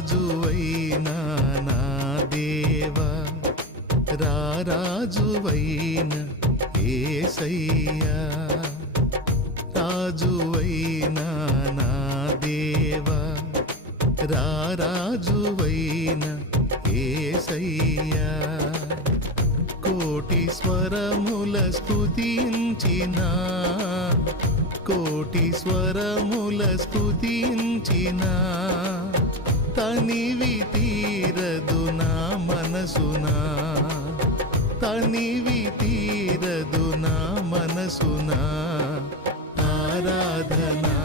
రాజువైనా నా దేవా రాజువైన యేసయ్యా రాజువైన నా దేవా రాజువైన యేసయ్యా కోటి స్వరముల స్తుతించిన కోటి స్వరముల స్తుతించిన తనివి తీరదు నా మనసునా తనివి తీరదు నా మనసునా ఆరాధనా